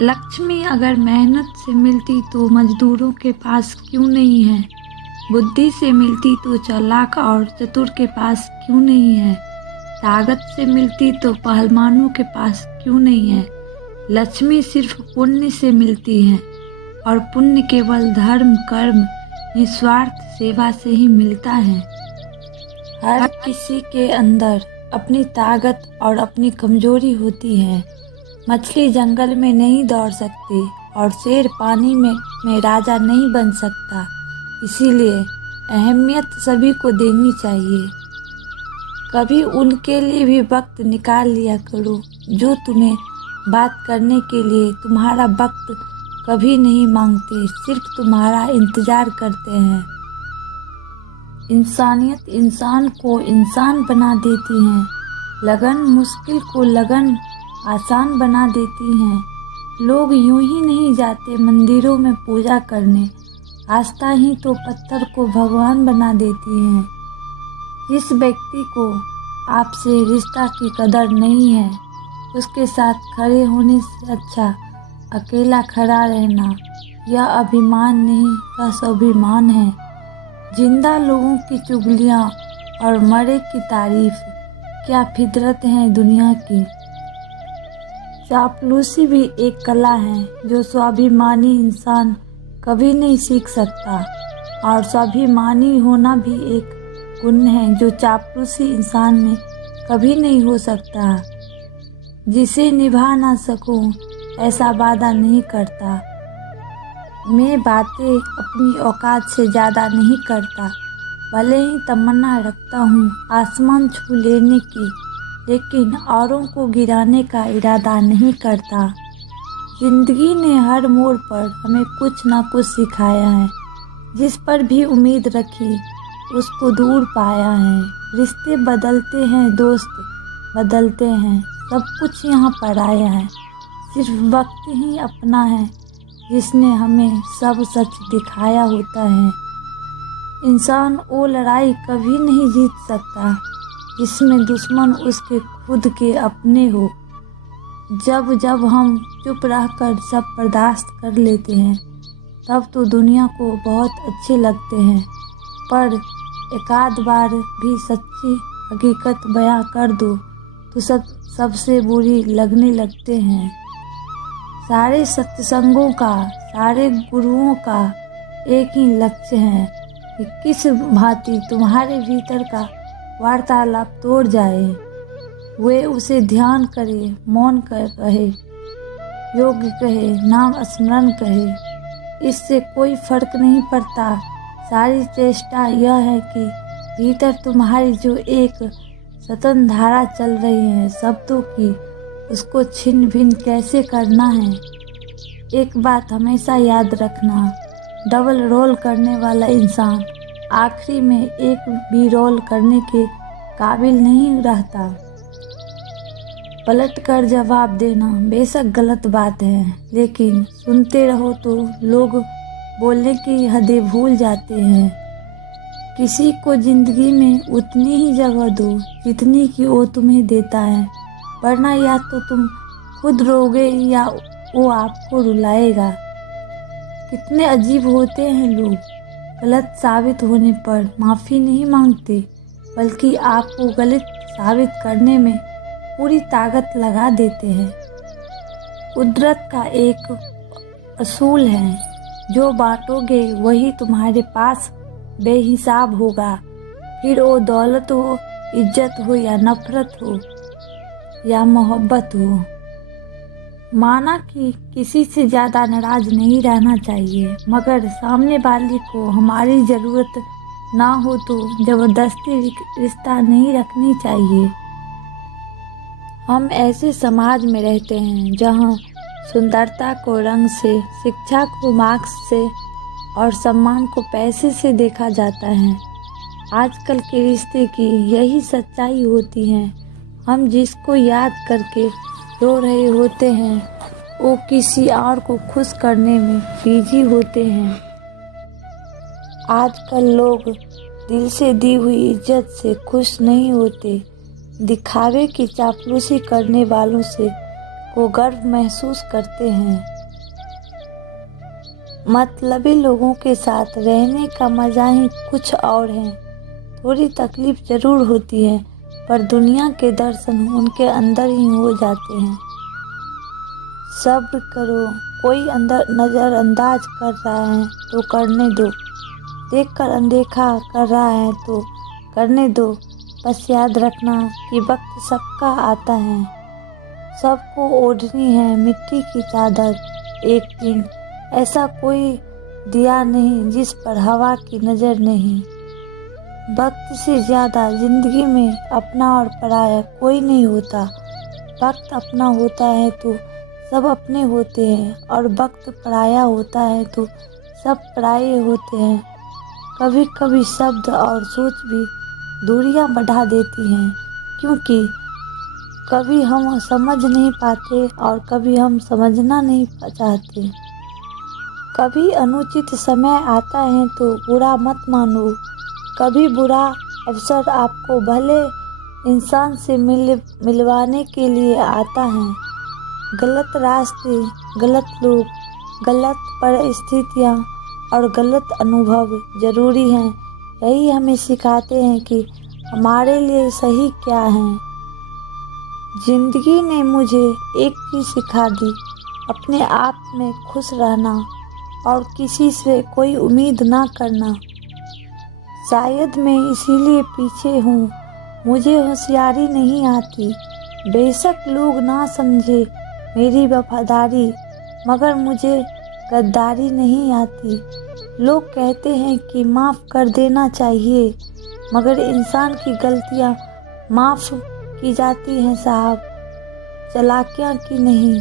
लक्ष्मी अगर मेहनत से मिलती तो मजदूरों के पास क्यों नहीं है। बुद्धि से मिलती तो चालाक और चतुर के पास क्यों नहीं है। ताकत से मिलती तो पहलवानों के पास क्यों नहीं है। लक्ष्मी सिर्फ पुण्य से मिलती है और पुण्य केवल धर्म कर्म निस्वार्थ सेवा से ही मिलता है। हर किसी के अंदर अपनी ताकत और अपनी कमजोरी होती है। मछली जंगल में नहीं दौड़ सकती और शेर पानी में राजा नहीं बन सकता। इसीलिए अहमियत सभी को देनी चाहिए। कभी उनके लिए भी वक्त निकाल लिया करो जो तुम्हें बात करने के लिए तुम्हारा वक्त कभी नहीं मांगते, सिर्फ तुम्हारा इंतजार करते हैं। इंसानियत इंसान को इंसान बना देती है। लगन मुश्किल को लगन आसान बना देती हैं। लोग यूं ही नहीं जाते मंदिरों में पूजा करने, आस्था ही तो पत्थर को भगवान बना देती है। जिस व्यक्ति को आपसे रिश्ता की कदर नहीं है, उसके साथ खड़े होने से अच्छा अकेला खड़ा रहना। यह अभिमान नहीं, यह स्वाभिमान है। जिंदा लोगों की चुगलियाँ और मरे की तारीफ क्या फितरत है दुनिया की। चापलूसी भी एक कला है जो स्वाभिमानी इंसान कभी नहीं सीख सकता, और स्वाभिमानी होना भी एक गुण है जो चापलूसी इंसान में कभी नहीं हो सकता। जिसे निभा ना सकूं ऐसा वादा नहीं करता। मैं बातें अपनी औकात से ज़्यादा नहीं करता। भले ही तमन्ना रखता हूँ आसमान छू लेने की, लेकिन औरों को गिराने का इरादा नहीं करता। जिंदगी ने हर मोड़ पर हमें कुछ ना कुछ सिखाया है। जिस पर भी उम्मीद रखी उसको दूर पाया है। रिश्ते बदलते हैं, दोस्त बदलते हैं, सब कुछ यहाँ पर आया है। सिर्फ वक्त ही अपना है जिसने हमें सब सच दिखाया होता है। इंसान वो लड़ाई कभी नहीं जीत सकता जिसमें दुश्मन उसके खुद के अपने हो। जब जब हम चुप रहकर सब बर्दाश्त कर लेते हैं तब तो दुनिया को बहुत अच्छे लगते हैं, पर एकाध बार भी सच्ची हकीकत बयां कर दो तो सबसे बुरी लगने लगते हैं। सारे सत्संगों का, सारे गुरुओं का एक ही लक्ष्य है कि किस भांति तुम्हारे भीतर का वार्तालाप तोड़ जाए। वे उसे ध्यान करे, मौन कर कहे, योग कहे, नाम स्मरण कहे, इससे कोई फर्क नहीं पड़ता। सारी चेष्टा यह है कि भीतर तुम्हारी जो एक सतन धारा चल रही है शब्दों की, उसको छिन्न भिन्न कैसे करना है। एक बात हमेशा याद रखना, डबल रोल करने वाला इंसान आखिरी में एक भी रोल करने के काबिल नहीं रहता। पलट कर जवाब देना बेशक गलत बात है, लेकिन सुनते रहो तो लोग बोलने की हदें भूल जाते हैं। किसी को जिंदगी में उतनी ही जगह दो जितनी कि वो तुम्हें देता है, वरना या तो तुम खुद रोगे या वो आपको रुलाएगा। कितने अजीब होते हैं लोग, गलत साबित होने पर माफ़ी नहीं मांगते, बल्कि आपको गलत साबित करने में पूरी ताकत लगा देते हैं। कुदरत का एक असूल है, जो बांटोगे वही तुम्हारे पास बेहिसाब होगा। फिर वो दौलत हो, इज्जत हो या नफरत हो या मोहब्बत हो। माना कि किसी से ज़्यादा नाराज नहीं रहना चाहिए, मगर सामने वाले को हमारी ज़रूरत ना हो तो ज़बरदस्ती रिश्ता नहीं रखनी चाहिए। हम ऐसे समाज में रहते हैं जहाँ सुंदरता को रंग से, शिक्षा को मार्क्स से और सम्मान को पैसे से देखा जाता है। आजकल के रिश्ते की यही सच्चाई होती है। हम जिसको याद करके रो रहे होते हैं वो किसी और को खुश करने में बिजी होते हैं। आजकल लोग दिल से दी हुई इज्जत से खुश नहीं होते, दिखावे की चापलूसी करने वालों से को गर्व महसूस करते हैं। मतलबी लोगों के साथ रहने का मज़ा ही कुछ और है। थोड़ी तकलीफ ज़रूर होती है, पर दुनिया के दर्शन उनके अंदर ही हो जाते हैं। सब्र करो, कोई अंदर नज़रअंदाज कर रहा है तो करने दो, देखकर अनदेखा कर रहा है तो करने दो। बस याद रखना कि वक्त सबका आता है, सबको ओढ़नी है मिट्टी की चादर। एक दिन ऐसा कोई दिया नहीं जिस पर हवा की नज़र नहीं। वक्त से ज़्यादा ज़िंदगी में अपना और पराया कोई नहीं होता। वक्त अपना होता है तो सब अपने होते हैं, और वक्त पराया होता है तो सब पराये होते हैं। कभी कभी शब्द और सोच भी दूरियां बढ़ा देती हैं, क्योंकि कभी हम समझ नहीं पाते और कभी हम समझना नहीं चाहते। कभी अनुचित समय आता है तो बुरा मत मानो। कभी बुरा अवसर आपको भले इंसान से मिलवाने के लिए आता है। गलत रास्ते, गलत लोग, गलत परिस्थितियाँ और गलत अनुभव ज़रूरी हैं। यही हमें सिखाते हैं कि हमारे लिए सही क्या है। जिंदगी ने मुझे एक चीज़ सिखा दी, अपने आप में खुश रहना और किसी से कोई उम्मीद ना करना। शायद मैं इसीलिए पीछे हूँ, मुझे होशियारी नहीं आती। बेशक लोग ना समझे मेरी वफादारी, मगर मुझे गद्दारी नहीं आती। लोग कहते हैं कि माफ़ कर देना चाहिए, मगर इंसान की गलतियाँ माफ़ की जाती हैं साहब, चालाकियाँ की नहीं।